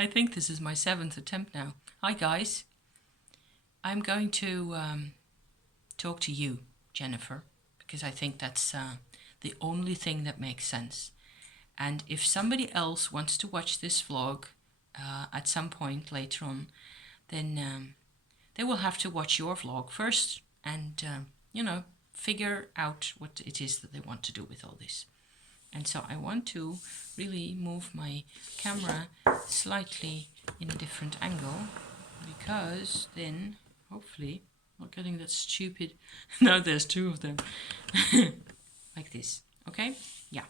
I think this is my 7th attempt now. Hi guys. I'm going to talk to you, Jennifer, because I think that's the only thing that makes sense. And if somebody else wants to watch this vlog at some point later on, then they will have to watch your vlog first and, figure out what it is that they want to do with all this. And so I want to really move my camera slightly in a different angle, because then hopefully not getting that stupid now there's 2 of them like this. Okay, yeah.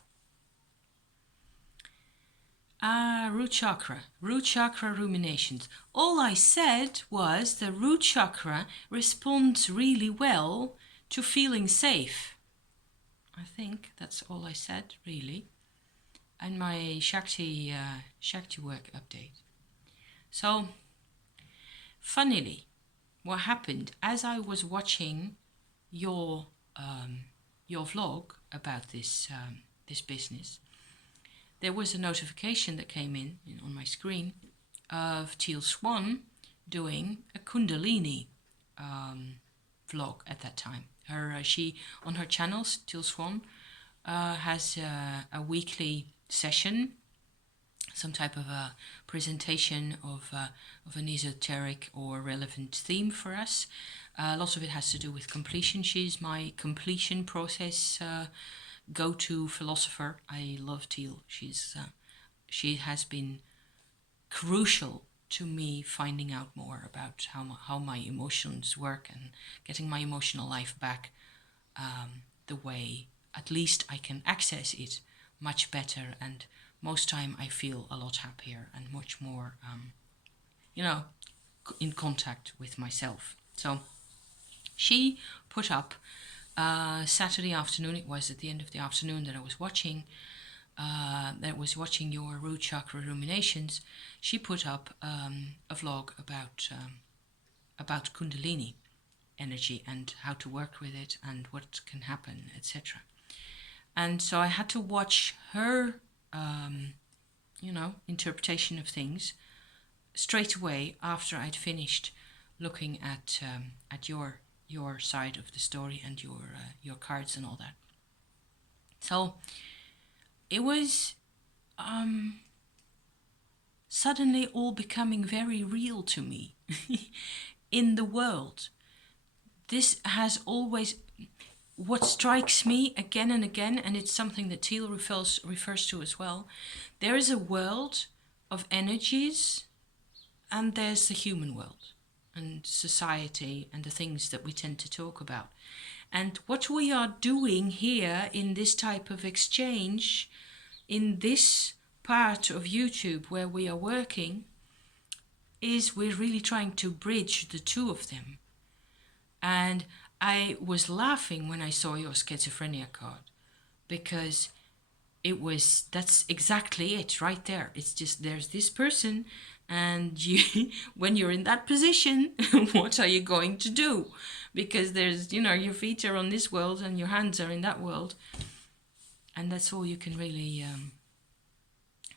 Root chakra ruminations. All I said was the root chakra responds really well to feeling safe. I think that's all I said, really. And my Shakti work update. So, funnily, what happened as I was watching your vlog about this business, there was a notification that came in on my screen of Teal Swan doing a Kundalini vlog at that time. She on her channels, Teal Swan, has a weekly session, some type of a presentation of an esoteric or relevant theme for us. Lots of it has to do with completion. She's my completion process go-to philosopher. I love Teal. She has been crucial to me finding out more about how my emotions work and getting my emotional life back the way at least I can access it much better, and most time I feel a lot happier and much more in contact with myself. So she put up Saturday afternoon, it was at the end of the afternoon that I was watching your root chakra ruminations. She put up a vlog about Kundalini energy and how to work with it and what can happen, etc. And so I had to watch her, interpretation of things straight away after I'd finished looking at your side of the story and your cards and all that. So it was suddenly all becoming very real to me in the world. This has always, what strikes me again and again, and it's something that Teal refers to as well, there is a world of energies and there's the human world and society and the things that we tend to talk about. And what we are doing here in this type of exchange, in this part of YouTube where we are working, is we're really trying to bridge the 2 of them. And I was laughing when I saw your schizophrenia card, because that's exactly it right there. It's just, there's this person, and you, when you're in that position, what are you going to do? Because there's, your feet are on this world and your hands are in that world. And that's all you can really,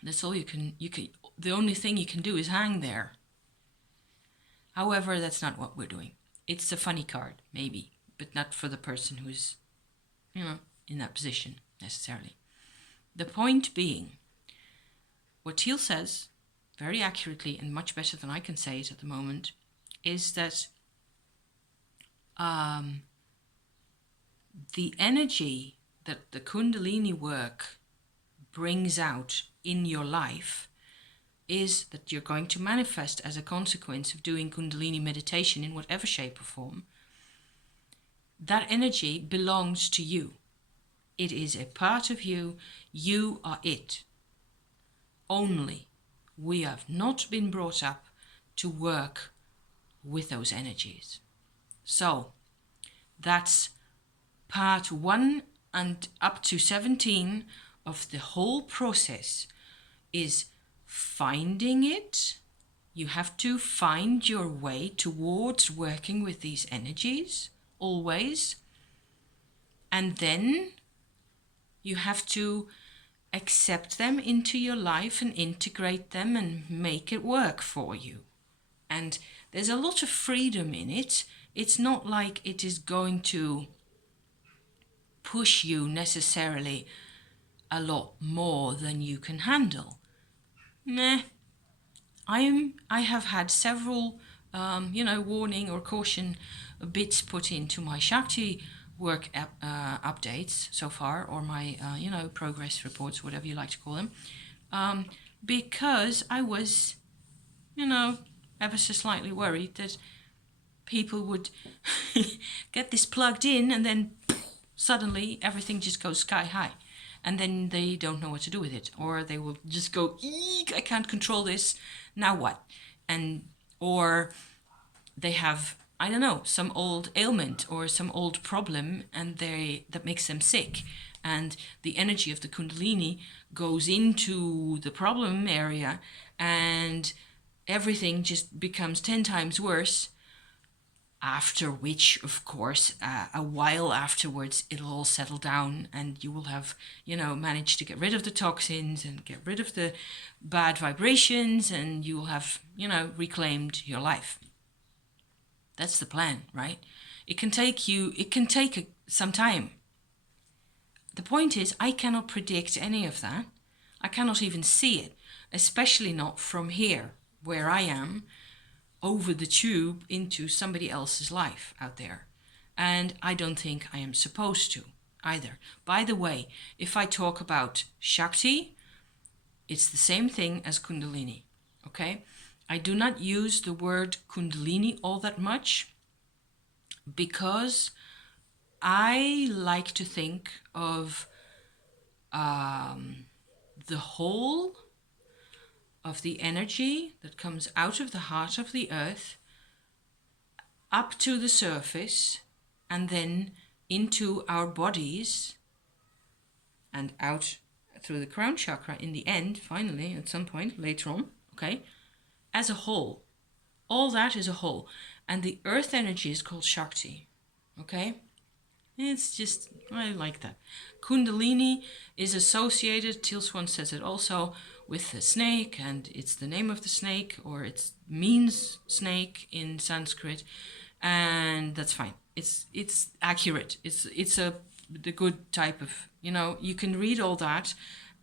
the only thing you can do is hang there. However, that's not what we're doing. It's a funny card, maybe, but not for the person who's, in that position necessarily. The point being, what Teal says, very accurately and much better than I can say it at the moment, is that the energy that the Kundalini work brings out in your life is that you're going to manifest as a consequence of doing Kundalini meditation in whatever shape or form. That energy belongs to you. It is a part of you. You are it. Only we have not been brought up to work with those energies. So that's part 1 and up to 17 of the whole process, is finding it. You have to find your way towards working with these energies, always. And then you have to accept them into your life and integrate them and make it work for you. And there's a lot of freedom in it. It's not like it is going to push you necessarily a lot more than you can handle. Meh. I have had several, warning or caution bits put into my Shakti work updates so far, or my, progress reports, whatever you like to call them, because I was, ever so slightly worried that people would get this plugged in and then suddenly everything just goes sky high. And then they don't know what to do with it. Or they will just go, eek, I can't control this. Now what? Or they have, I don't know, some old ailment or some old problem and that makes them sick. And the energy of the Kundalini goes into the problem area and everything just becomes 10 times worse. After which, of course, a while afterwards, it'll all settle down and you will have, managed to get rid of the toxins and get rid of the bad vibrations, and you will have, reclaimed your life. That's the plan, right? It can take some time. The point is, I cannot predict any of that. I cannot even see it, especially not from here, where I am, over the tube into somebody else's life out there. And I don't think I am supposed to either. By the way, if I talk about Shakti, it's the same thing as Kundalini, okay? I do not use the word Kundalini all that much because I like to think of the whole of the energy that comes out of the heart of the earth up to the surface and then into our bodies and out through the crown chakra in the end, finally, at some point later on, okay, as a whole. All that is a whole. And the earth energy is called Shakti, okay? It's just, I like that. Kundalini is associated, Teal Swan says it also, with the snake, and it's the name of the snake, or it means snake in Sanskrit, and that's fine. It's accurate. It's the good type of, you can read all that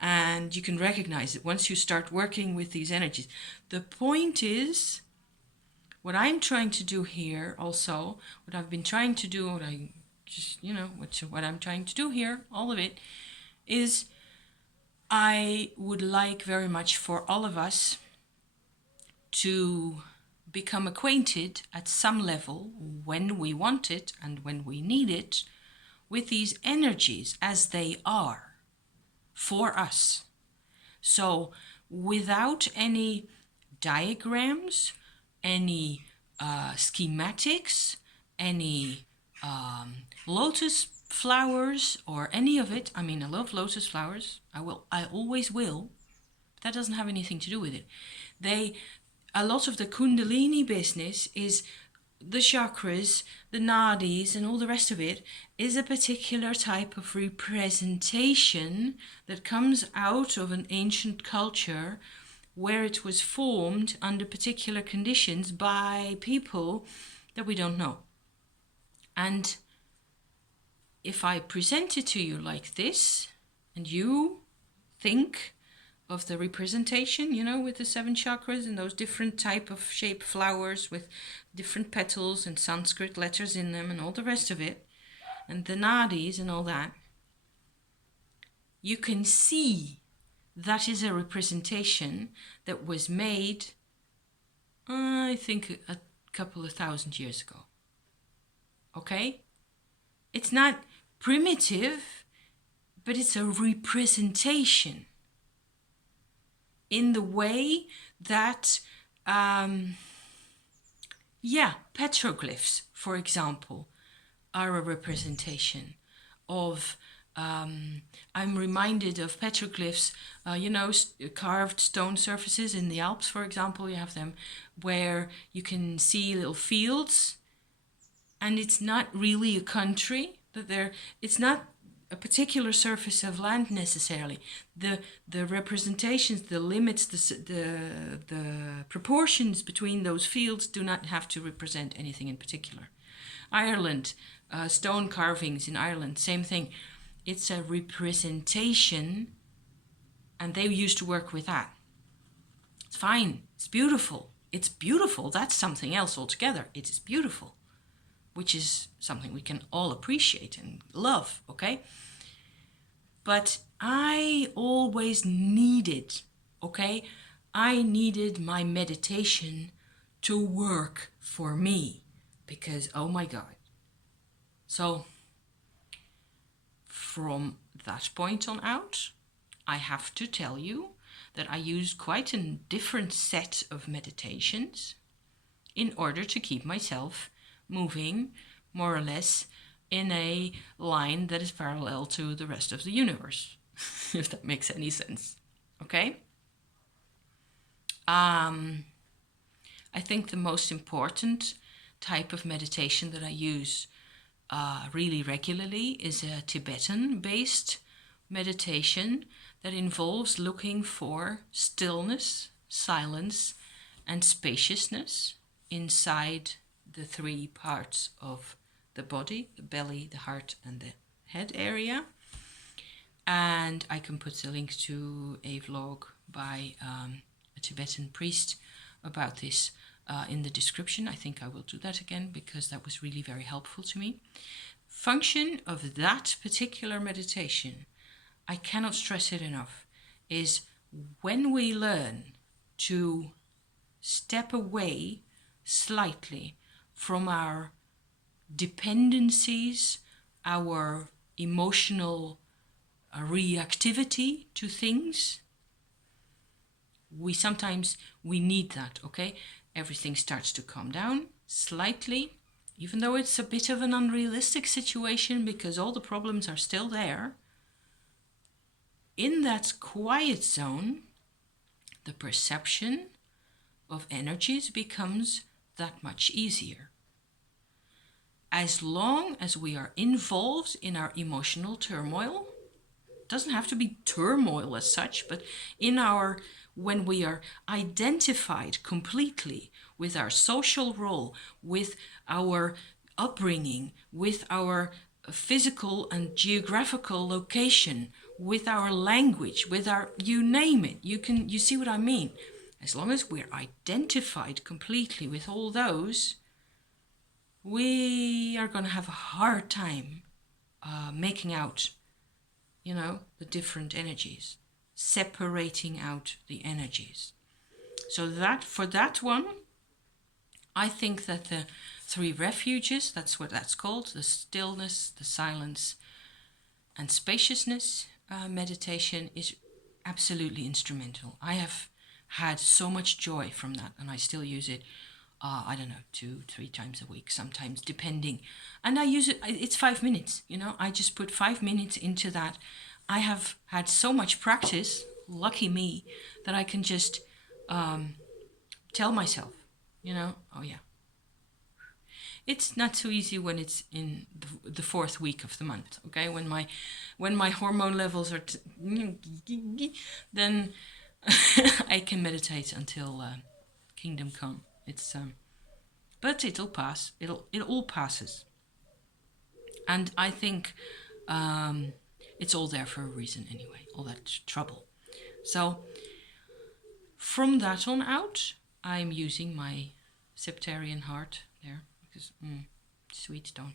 and you can recognize it once you start working with these energies. The point is, what I'm trying to do here also, what I've been trying to do, what I'm trying to do here, all of it, is I would like very much for all of us to become acquainted at some level, when we want it and when we need it, with these energies as they are for us. So without any diagrams, any schematics, any lotus flowers or any of it. I mean, I love lotus flowers. I always will. That doesn't have anything to do with it. A lot of the Kundalini business is the chakras, the nadis, and all the rest of it is a particular type of representation that comes out of an ancient culture where it was formed under particular conditions by people that we don't know. And if I present it to you like this, and you think of the representation, with the 7 chakras and those different type of shaped flowers with different petals and Sanskrit letters in them and all the rest of it, and the nadis and all that, you can see that is a representation that was made, I think, a couple of thousand years ago. Okay? It's not primitive, but it's a representation in the way that, petroglyphs, for example, are a representation of, I'm reminded of petroglyphs, carved stone surfaces in the Alps, for example. You have them where you can see little fields, and it's not really a country. It's not a particular surface of land necessarily. The representations, the limits, the proportions between those fields do not have to represent anything in particular. Ireland, stone carvings in Ireland, same thing. It's a representation, and they used to work with that. It's fine. It's beautiful. It's beautiful. That's something else altogether. It is beautiful, which is something we can all appreciate and love, okay? But I always needed, okay? I needed my meditation to work for me because, oh my God. So from that point on out, I have to tell you that I used quite a different set of meditations in order to keep myself moving more or less in a line that is parallel to the rest of the universe, if that makes any sense. Okay? I think the most important type of meditation that I use really regularly is a Tibetan-based meditation that involves looking for stillness, silence, and spaciousness inside the three parts of the body, the belly, the heart, and the head area. And I can put the link to a vlog by a Tibetan priest about this in the description. I think I will do that again because that was really very helpful to me. Function of that particular meditation, I cannot stress it enough, is when we learn to step away slightly from our dependencies, our emotional reactivity to things. We need that, okay? Everything starts to calm down slightly, even though it's a bit of an unrealistic situation because all the problems are still there. In that quiet zone, the perception of energies becomes that much easier. As long as we are involved in our emotional turmoil, it doesn't have to be turmoil as such, but when we are identified completely with our social role, with our upbringing, with our physical and geographical location, with our language, with our, you name it, you see what I mean? As long as we're identified completely with all those, we are going to have a hard time making out, the different energies, separating out the energies. So that for that one, I think that the three refuges, that's what that's called, the stillness, the silence, and spaciousness meditation is absolutely instrumental. I have had so much joy from that, and I still use it. I don't know, 2-3 times a week, sometimes depending. And I use it, it's 5 minutes, I just put 5 minutes into that. I have had so much practice, lucky me, that I can just tell myself, oh yeah. It's not so easy when it's in the 4th week of the month, okay? When my hormone levels are, then I can meditate until kingdom come. It's but it'll pass. It all passes, and I think it's all there for a reason anyway. All that trouble. So from that on out, I'm using my septarian heart there because sweet stone.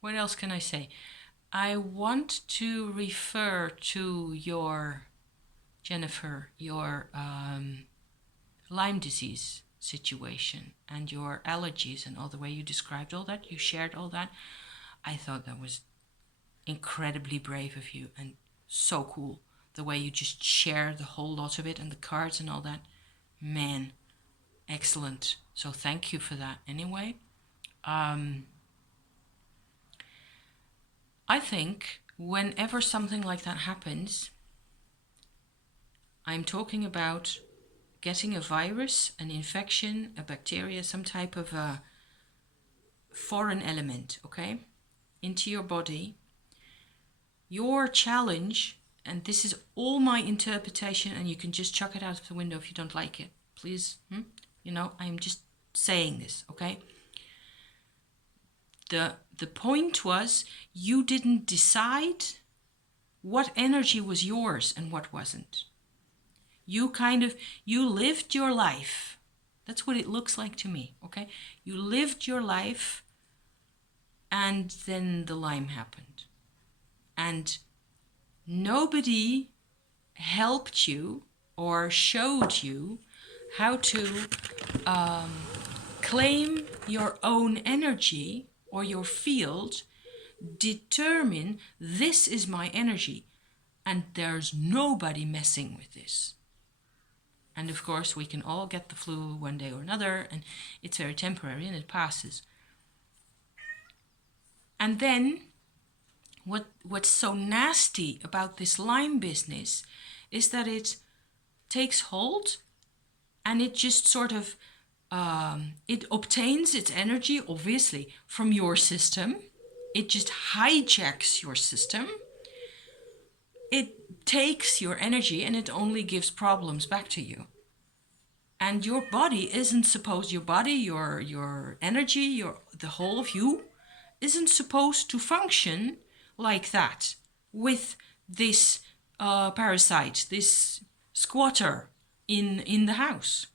What else can I say? I want to refer to your Jennifer, your Lyme disease situation and your allergies and all the way you described all that, you shared all that. I thought that was incredibly brave of you and so cool. The way you just share the whole lot of it and the cards and all that. Man, excellent. So thank you for that anyway. I think whenever something like that happens, I'm talking about getting a virus, an infection, a bacteria, some type of a foreign element, okay? into your body, your challenge, and this is all my interpretation, and you can just chuck it out of the window if you don't like it, please. I'm just saying this, okay? The point was, you didn't decide what energy was yours and what wasn't. You lived your life. That's what it looks like to me, okay? You lived your life, and then the Lyme happened. And nobody helped you or showed you how to claim your own energy or your field, determine this is my energy, and there's nobody messing with this. And of course, we can all get the flu one day or another, and it's very temporary and it passes. And then what's so nasty about this Lyme business is that it takes hold, and it just sort of it obtains its energy, obviously, from your system. It just hijacks your system. It takes your energy, and it only gives problems back to you. And your body isn't supposed, your energy, the whole of you isn't supposed to function like that with this parasite, this squatter in the house.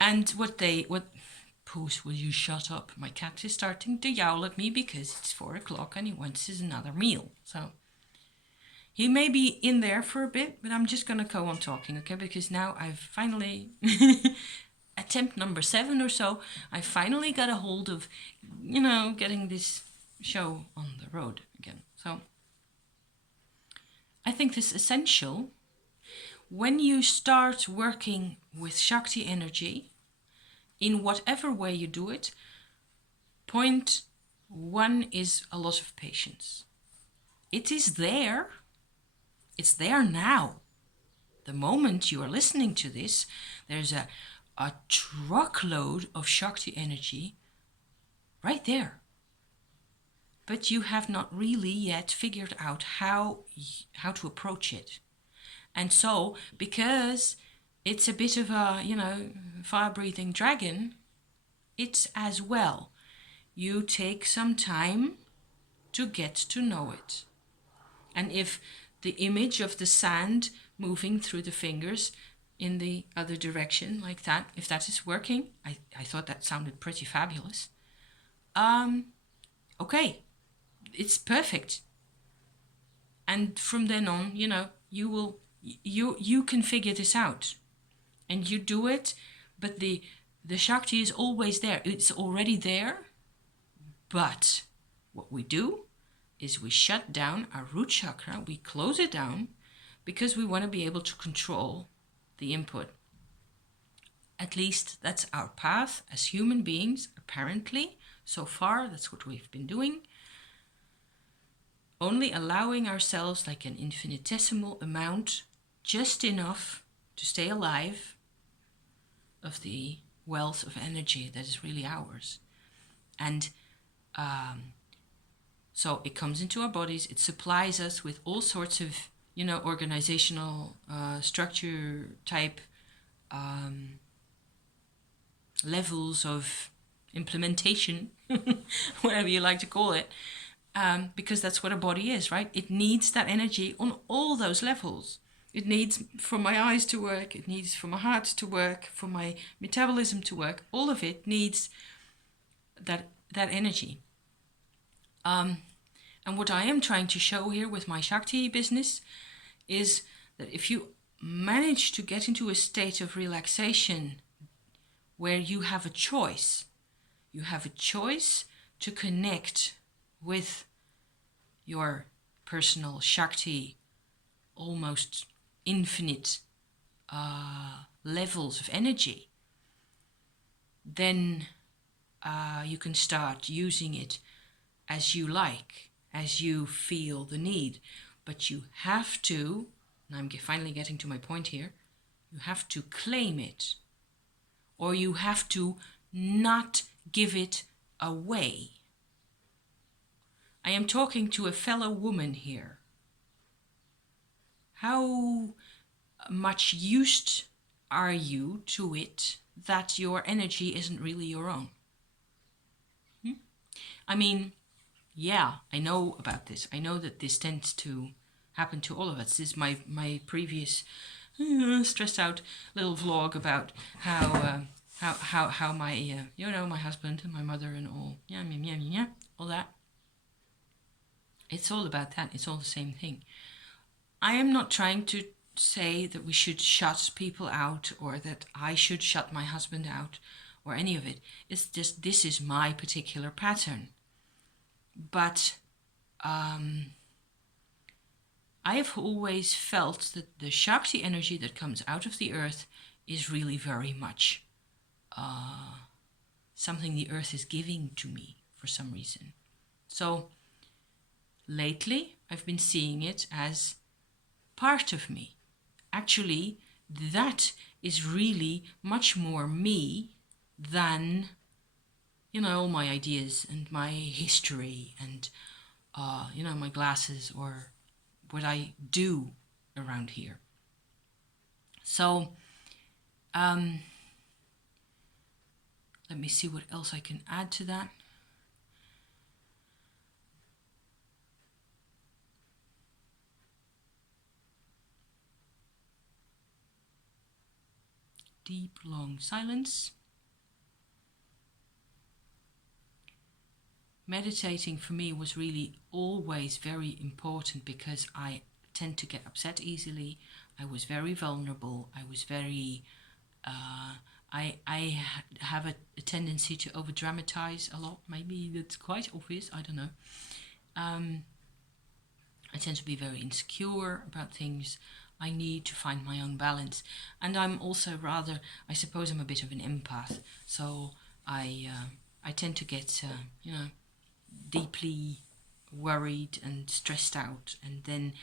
And Poos, will you shut up? My cat is starting to yowl at me because it's 4 o'clock and he wants his another meal. So he may be in there for a bit, but I'm just going to go on talking, okay? Because now I've finally, attempt number 7 or so, I finally got a hold of, getting this show on the road again. So I think this is essential. When you start working with Shakti energy, in whatever way you do it, point 1 is a lot of patience. It is there. It's there now. The moment you are listening to this, there's a truckload of Shakti energy right there. But you have not really yet figured out how to approach it. And so, because it's a bit of a, fire-breathing dragon, it's as well. You take some time to get to know it. And if the image of the sand moving through the fingers in the other direction, like that, if that is working, I thought that sounded pretty fabulous. Okay, it's perfect. And from then on, you can figure this out. And you do it, but the Shakti is always there. It's already there. But what we do is we shut down our root chakra, we close it down, because we want to be able to control the input. At least that's our path as human beings, apparently. So far, that's what we've been doing. Only allowing ourselves like an infinitesimal amount, just enough to stay alive, of the wealth of energy that is really ours. And so it comes into our bodies, it supplies us with all sorts of, organizational structure type levels of implementation, whatever you like to call it, because that's what a body is, right? It needs that energy on all those levels. It needs for my eyes to work, it needs for my heart to work, for my metabolism to work. All of it needs that energy. And what I am trying to show here with my Shakti business is that if you manage to get into a state of relaxation where you have a choice to connect with your personal Shakti, almost infinite levels of energy, then you can start using it as you like, as you feel the need. But you have to, and I'm finally getting to my point here, you have to claim it, or you have to not give it away. I am talking to a fellow woman here. How much used are you to it that your energy isn't really your own? I mean, yeah, I know about this. I know that this tends to happen to all of us. This is my previous stressed out little vlog about how my my husband and my mother and all all that. It's all about that. It's all the same thing. I am not trying to say that we should shut people out or that I should shut my husband out or any of it. It's just this is my particular pattern. But I have always felt that the Shakti energy that comes out of the earth is really very much something the earth is giving to me for some reason. So lately I've been seeing it as part of me. Actually, that is really much more me than all my ideas and my history and my glasses or what I do around here. So let me see what else I can add to that. Deep, long silence. Meditating for me was really always very important because I tend to get upset easily. I was very vulnerable. I was very, I have a tendency to over dramatize a lot. Maybe that's quite obvious. I don't know. I tend to be very insecure about things. I need to find my own balance. And I'm also rather, I suppose I'm a bit of an empath. So I tend to get, deeply worried and stressed out. And then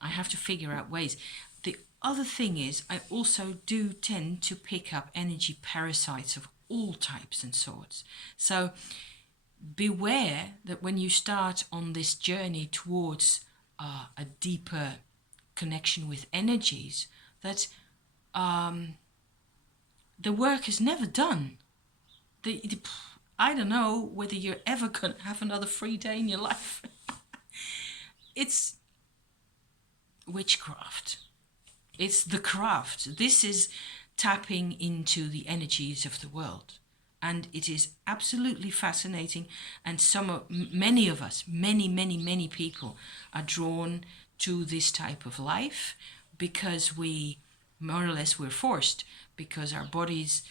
I have to figure out ways. The other thing is I also do tend to pick up energy parasites of all types and sorts. So beware that when you start on this journey towards a deeper connection with energies, that the work is never done. I don't know whether you're ever going to have another free day in your life. It's witchcraft. It's the craft. This is tapping into the energies of the world. And it is absolutely fascinating. And many of us, many people are drawn to this type of life because we, more or less, we're forced because our bodies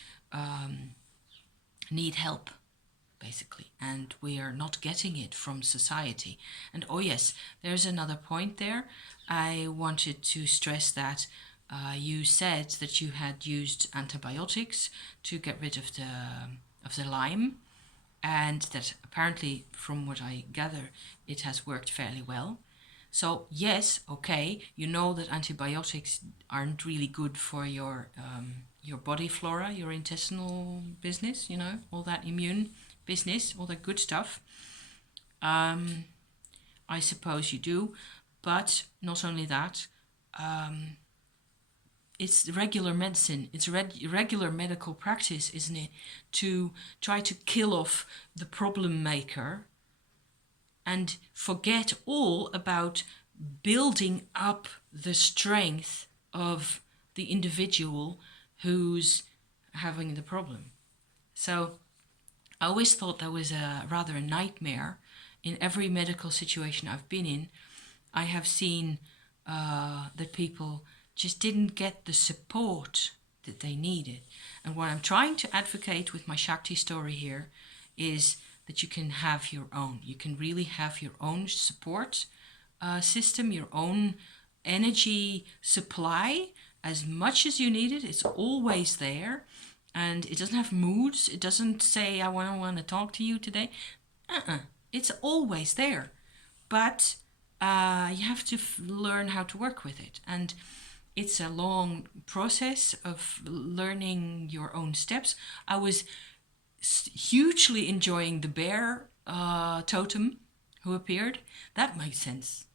need help, basically, and we are not getting it from society. And oh yes, there's another point there. I wanted to stress that you said that you had used antibiotics to get rid of the Lyme, and that apparently, from what I gather, it has worked fairly well. So yes, okay, you know that antibiotics aren't really good for your body flora, your intestinal business, all that immune business, all that good stuff. I suppose you do, but not only that, it's regular medicine, it's regular medical practice, isn't it, to try to kill off the problem maker and forget all about building up the strength of the individual who's having the problem. So I always thought that was rather a nightmare. In every medical situation I've been in, I have seen that people just didn't get the support that they needed. And what I'm trying to advocate with my Shakti story here is that you can have your own. You can really have your own support system, your own energy supply as much as you need it. It's always there. And it doesn't have moods. It doesn't say, I want to talk to you today. It's always there. But you have to learn how to work with it. And it's a long process of learning your own steps. I was hugely enjoying the bear totem who appeared. That makes sense.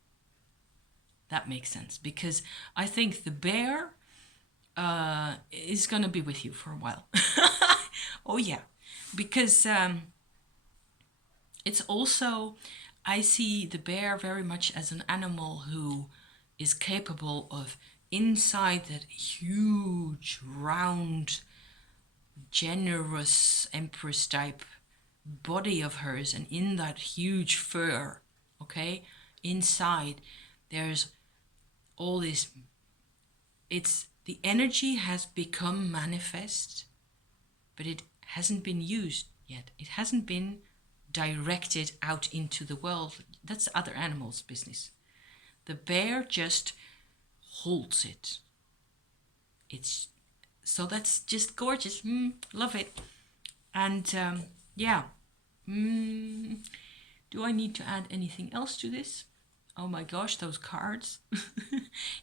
That makes sense, because I think the bear is going to be with you for a while. Oh yeah, because it's also, I see the bear very much as an animal who is capable of, inside that huge, round, generous empress type body of hers, and in that huge fur, okay, inside there's all this, it's, the energy has become manifest, but it hasn't been used yet. It hasn't been directed out into the world. That's other animals' business. The bear just holds it. It's, so that's just gorgeous. Love it. And yeah. Do I need to add anything else to this? Oh my gosh, those cards.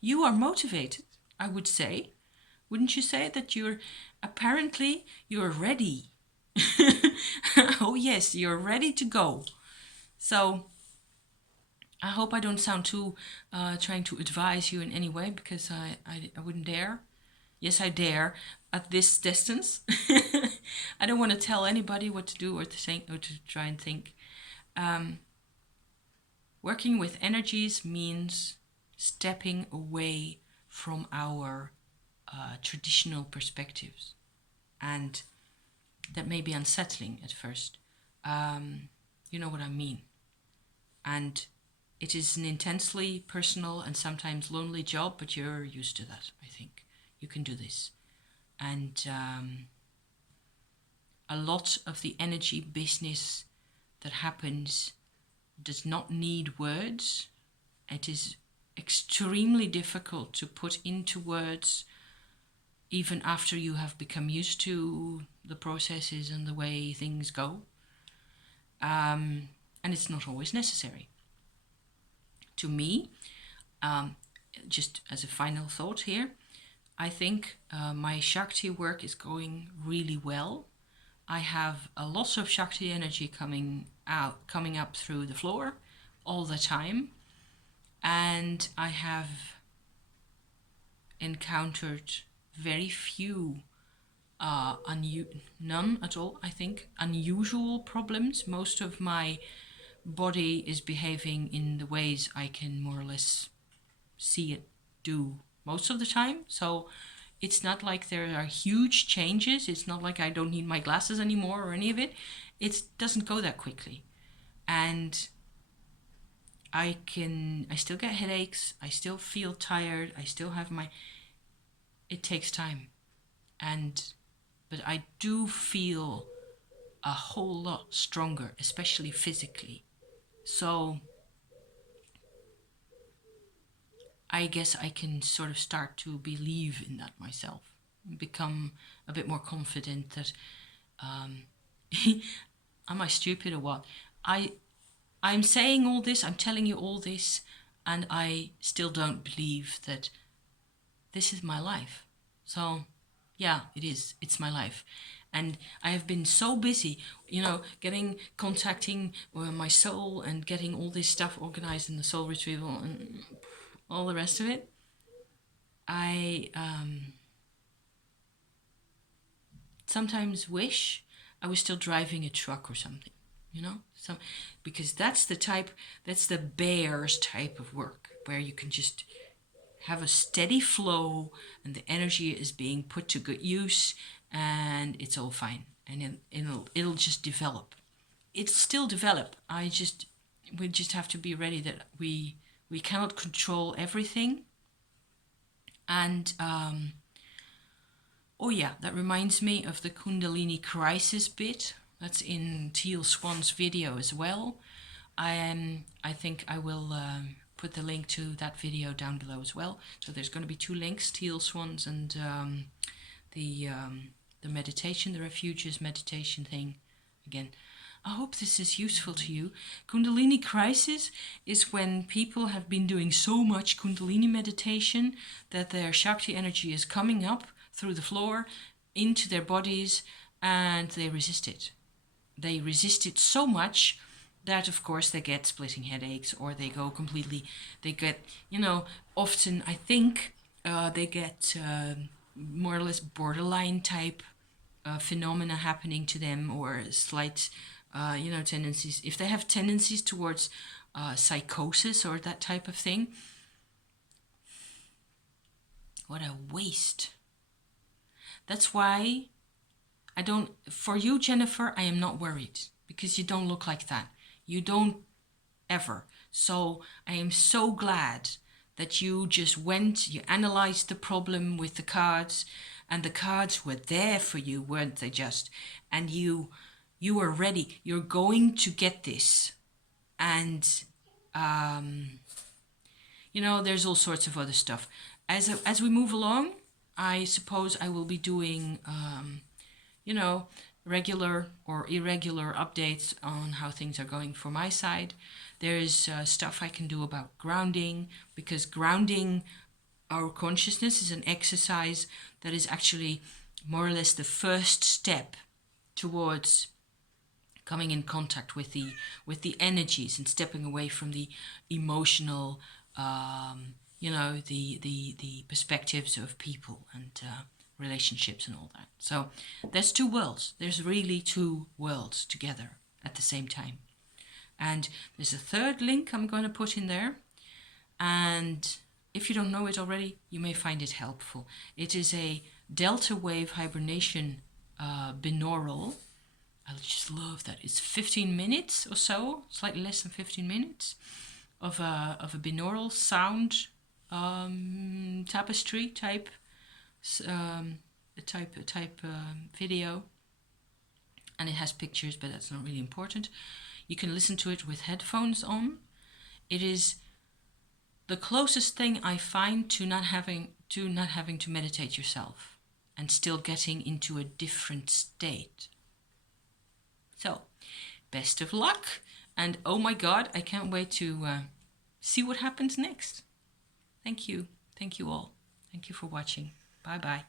You are motivated, I would say. Wouldn't you say that you're ready? Oh yes, you're ready to go. So I hope I don't sound too trying to advise you in any way, because I wouldn't dare. Yes, I dare at this distance. I don't want to tell anybody what to do or to think or to try and think. Working with energies means stepping away from our traditional perspectives, and that may be unsettling at first. You know what I mean. And it is an intensely personal and sometimes lonely job, but you're used to that, I think. You can do this. And a lot of the energy business that happens does not need words. It is extremely difficult to put into words, even after you have become used to the processes and the way things go. And it's not always necessary. To me, just as a final thought here, I think my Shakti work is going really well. I have a lot of Shakti energy coming up through the floor all the time. And I have encountered very few, none at all, I think, unusual problems. Most of my body is behaving in the ways I can more or less see it do most of the time. So it's not like there are huge changes. It's not like I don't need my glasses anymore or any of it. It doesn't go that quickly. And I still get headaches. I still feel tired. I still have it takes time. But I do feel a whole lot stronger, especially physically. So I guess I can sort of start to believe in that myself, become a bit more confident that, am I stupid or what? I'm saying all this, I'm telling you all this, and I still don't believe that this is my life. So yeah, it is. It's my life. And I have been so busy, contacting my soul and getting all this stuff organized in the soul retrieval and all the rest of it. I sometimes wish I was still driving a truck or something, because that's the bear's type of work, where you can just have a steady flow and the energy is being put to good use and it's all fine, and it'll just develop. It'll still develop. We just have to be ready that we cannot control everything. And oh yeah, that reminds me of the Kundalini crisis bit. That's in Teal Swan's video as well. I think I will put the link to that video down below as well. So there's going to be 2 links, Teal Swan's and the meditation, the refuges meditation thing. Again, I hope this is useful to you. Kundalini crisis is when people have been doing so much Kundalini meditation that their Shakti energy is coming up through the floor into their bodies and they resist it. They resist it so much that of course they get splitting headaches, or they go completely, they get, often I think they get more or less borderline type phenomena happening to them, or slight tendencies, if they have tendencies towards psychosis or that type of thing. What a waste. That's why I don't, for you, Jennifer, I am not worried, because you don't look like that. You don't ever. So I am so glad that you just went, you analyzed the problem with the cards, and the cards were there for you, weren't they just? And you were ready. You're going to get this. And, there's all sorts of other stuff. As we move along, I suppose I will be doing, regular or irregular updates on how things are going for my side. There's stuff I can do about grounding, because grounding our consciousness is an exercise that is actually more or less the first step towards coming in contact with the energies and stepping away from the emotional, the perspectives of people and relationships and all that. So there's two worlds. There's really two worlds together at the same time. And there's a third link I'm going to put in there. And if you don't know it already, you may find it helpful. It is a delta wave hibernation binaural. I just love that. It's 15 minutes or so, slightly less than 15 minutes of a binaural sound tapestry type video, and it has pictures, but that's not really important. You can listen to it with headphones on. It is the closest thing I find to not having to meditate yourself and still getting into a different state. So, best of luck, and oh my God, I can't wait to see what happens next. Thank you all. Thank you for watching. Bye bye.